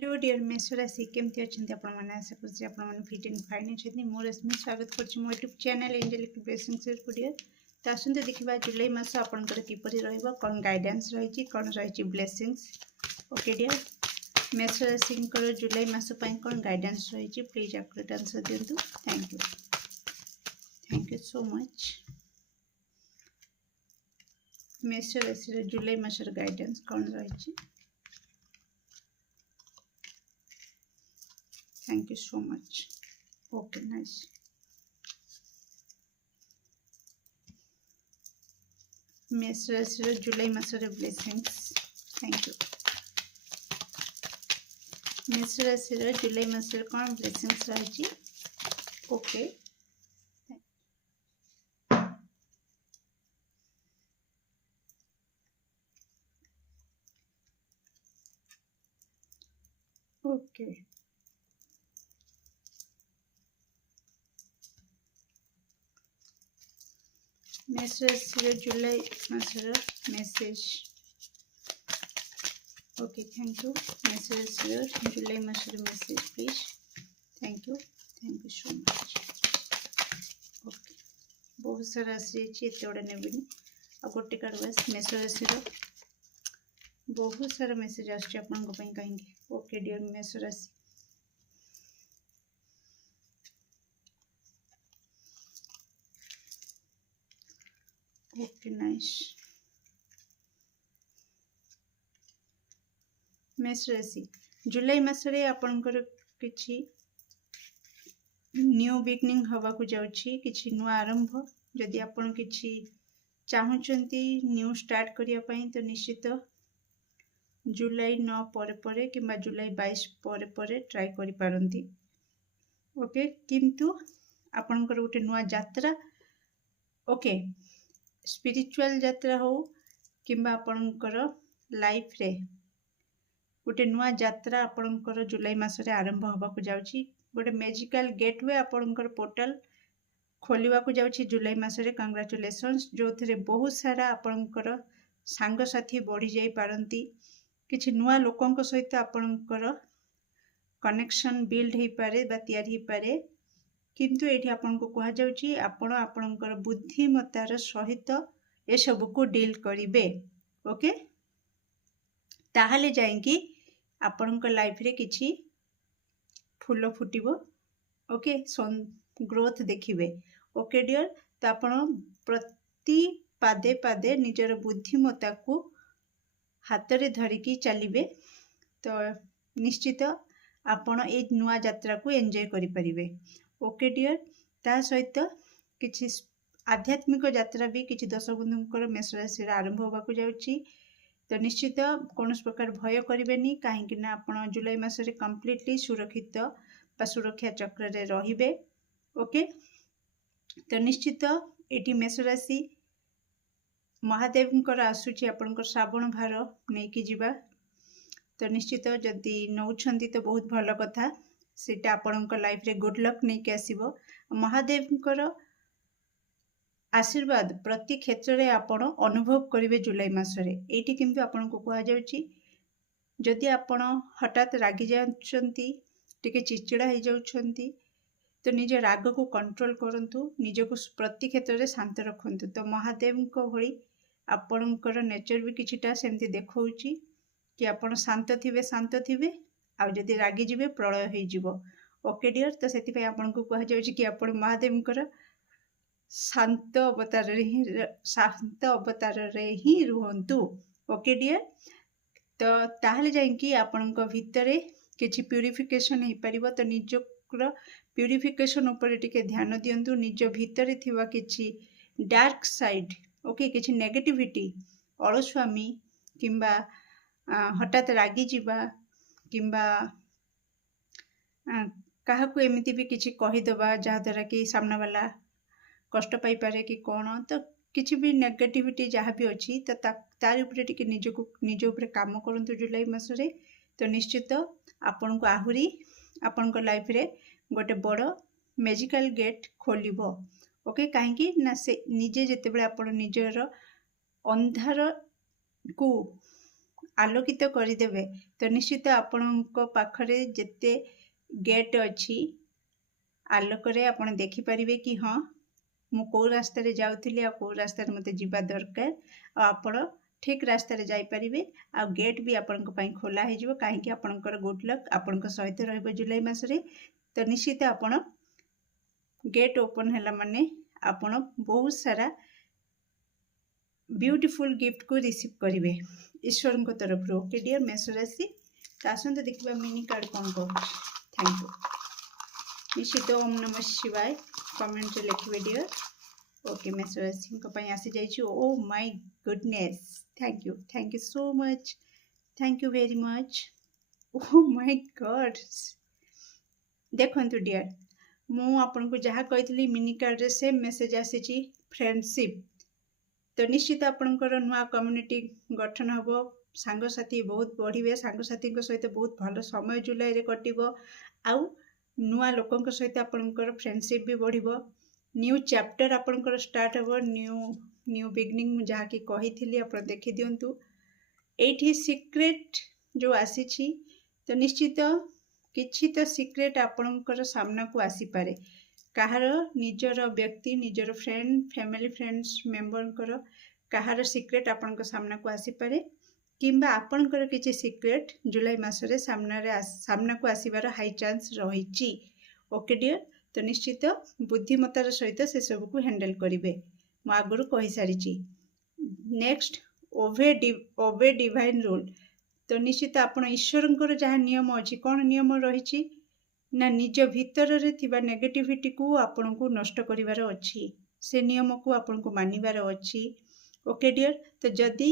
Hello dear मेष राशि केमती अच्छा आपने आशा कर फिट एंड फाइन अच्छे मोर रश्मि स्वागत कर YouTube channel Angelic Blessings dear. तो आसते देखा जुलाई मास आपंकर किपर कौन गाइडेंस रही कौन रही ब्लेसिंग्स। ओके डियर मेष राशि जुलाई मास कौन गाइडेंस रही प्लीज एक्यूरेट आंसर दिंतु। Thank you so much. मेष राशि जुलाई मास गाइडेंस कौन रही। Thank you so much. Okay, nice. मेष राशि जुलाई मासर ब्लेसिंग्स। Thank you. मेष राशि जुलाई मासर कौन ब्लेसिंग्स रही। ओके ओके मेष राशि जुलाई मासर मेसेज। Okay thank you. मेष राशि जुलाई मासर message please. Thank you so much. Okay बहुत सारा आसी एत गुड़ा नेबिनी आ गोटे कार्ड बस। मेष राशि बहुत सारा मेसेज आसपाई कहीं। ओके डियर मेष राशि ओके नाइस। मेष राशि जुलाई मासरे आपणकर किछि न्यू बिगनिंग हवा को जाउछि, किछि नुआ आरंभ। जदि आपण किछि चाहुचंती न्यू स्टार्ट करिया पई तो निश्चित जुलाई 9 परे परे किंबा जुलाई 22 परे परे ट्राई करि पारंती। ओके किंतु आपणकर गोटे नुआ यात्रा ओके स्पिरिचुअल यात्रा हो किंबा आपणकर लाइफ रे गोटे नुआ यात्रा आपणकर जुलाई मासरे आरंभ हवा को जाउछि। गोटे मैजिकल गेटवे आपणकर पोर्टल खोलिवा को जाउछि जुलाई मासरे। कांग्रेचुलेशंस जो थे बहुत सारा आपणकर सांग साथी बढ़ी जाई पारंती। किछि नुआ लोकंक सहित आपणकर कनेक्शन बिल्ड हो पारे बा तैयारी हो पारे। किंतु एठी आपनको कहा जाउछि आपण आपणकर बुद्धिमत्तार सहित ए सब को डील करिवे। ओके ताहले जाइंकी आपणक लाइफ रे किछि फूल फुटिबो। ओके ग्रोथ देखिए। ओके डियर तो आपण प्रति पादे पादे निजर बुद्धिमत्ता को हाथ रे धरिकी चलिए तो निश्चित आपण ए नुआ यात्रा को एंजॉय करि परिबे। ओके डियर ता सहित किछि आध्यात्मिक यात्रा भी किछि दर्शक बंधुंकर मेष राशि आरंभ होगा को जाउछि। तो निश्चित कौन प्रकार भय करेनि कहीं आपण जुलाई मासरे कंप्लीटली सुरक्षित बा सुरक्षा चक्र रे रहिबे। ओके तो निश्चित एटी मेष राशि महादेवंकर आसुची आपनकर श्रावण भार नेकी जिबा। तो निश्चित जदि नौछंती तो बहुत भल कथा सेटा आपनकर लाइफ रे गुड लक नेकी आसीबो। महादेवंकर आशीर्वाद प्रति क्षेत्र में आपण अनुभव करेंगे जुलाई मासरे। एटी किंतु आपन को कहा जाउछि जदि आपण हठात रागी जाउछंती टिके चिड़चिड़ा हो जाउछंती तो निज राग को कंट्रोल करंतु, निज को प्रति क्षेत्र में शांत रखंतु। तो महादेव को भली आपणकर नेचर भी किछिटा सेमती देखौछि कि आपण शांत थिबे आ जदि रागी जिवे प्रलय हो जिवो। ओके डियर तो सेति पय आपन को कहा जाउछि कि आपण महादेवंकर शांत अवतार रे ही रुहंतु। ओके डियर तो ताहले जाइंकी आपणक भितरे किछि प्यूरिफिकेशन हो पारिबो। तो निजकर प्यूरिफिकेशन ऊपर टिके ध्यान दियंतु। निज भितरे थिबा किछि डार्क साइड ओके किछि नेगेटिविटी अलस्वामी किंबा हठात रागी जिबा किंबा काहाकू एमिति भी किछि कहि दबा जहा द्वारा कि सामना वाला कष्ट पाई पारे कि कौन। तो किछि भी नेगेटिविटी जहाँ भी अच्छी तो तार उपरे टिके निज उपरे काम करंतु जुलाई मासरे। तो निश्चित आपन को आहुरी आपन को लाइफ रे गोटे बड़ मैजिकल गेट खोलिबो। ओके कहीं ना से निजे जेते बेले आपन निजर अंधार को आलोकित करदेवे तो निश्चित आपणक पाखरे जेते गेट अच्छी आलोकरे आपण देखिपारे कि हाँ मु कौ रास्तार जाऊली आ कौ रास्तार मते जीवा दरकार आपण ठीक रास्तार जाईपारे आ गेट भी आपण खोला हो कहीं आपणकर गुड लक आपण सहित रहिबो जुलाई मासरे तो निश्चित आपण गेट ओपन है माने आपण बहुत सारा ब्यूटीफुल गिफ्ट को रिसीव करेंगे ईश्वर को तरफ। ओके डियर मेष राशि तो आसते देखा मिनी कार्ड कौन कह। थैंक यू निश्चित ओम नमः शिवाय कमेंट लिखे डियर। ओके मेष राशि आसी जाइए। Oh my goodness thank you so much thank you very much. Oh my God देखु डियर मु आपन को जहाँ कही मिनी कार्ड रे सेम मेसेज आसी फ्रेंडशिप तो निश्चित आपणकर नुआ कम्युनिटी गठन हम सांगसाथी बहुत बढ़े सांगसाथी सहित बहुत भल समय जुलाई रे कटिबो आउ नुआ लोकंक सहित आपणकर फ्रेंडशिप भी बढ़िबो न्यू चैप्टर आपणकर स्टार्ट हो न्यू बिगनिंग जहाँ कि कही आप देखी दिंतु एठी सीक्रेट जो आसी तो निश्चित किछि तो सीक्रेट आपणकर सामना को आसी पारे कहार निजर व्यक्ति निजर फ्रेंड फैमिली फ्रेंड्स मेंबर कहार सीक्रेट आपण सामना को आसी पारे किंबा आपणकर किछि सीक्रेट जुलाई मासरे सामना को आसीबार हाई चांस रही। ओके डियर तो निश्चित बुद्धिमतार सहित से सब को हैंडल करेंगे मु आगुरी कही सारी। नेक्स्ट ओबे डिवाइन रूल तो निश्चित आपण ईश्वर जहाँ नियम अच्छी कौन नियम रही ना निज भितर रे थिबा नेगेटिविटी को आपण को नष्ट करिवार अच्छी से नियम को आपण को मानिबार अच्छी। ओके डियर तो जदि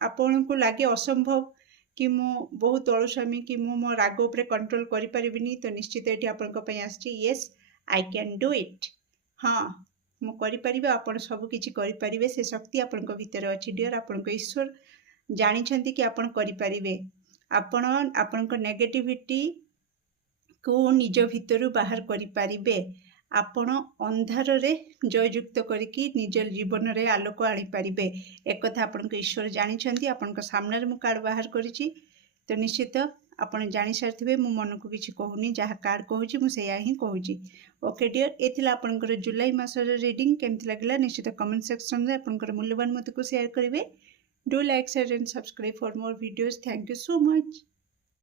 आपण को लगे असंभव कि मु बहुत अलस्वामी कि मो राग उपर कंट्रोल करि परिबिनी तो निश्चित एठी आपण को पई आछि yes I can do it हाँ मु करि परिबे आपण सब किछि करि परिबे से शक्ति आपण को भीतर अछि डियर। आपण को ईश्वर जानि छथि कि आपण करि परिबे आपण को नेगेटिविटी को निज भितर बाहर करें आपण अंधार रे जययुक्त करिकी निज जीवन रे आलोक आनी पारिबे एक कथा आपण ईश्वर जानी आपण सामने मु कार्ड बाहर करिछि तो निश्चित आपण जानी सारथिबे मु मन को किछि कहूनी जहाँ कार्ड कहूछि मु सेया ही कहूछि। ओके डियर एथिला आपनकर जुलाई मासर रीडिंग केमति लागला निश्चित कमेंट सेक्शन रे आपनकर मूल्यवान मत को शेयर करिवे। Do like share and subscribe for more videos. Thank you so much.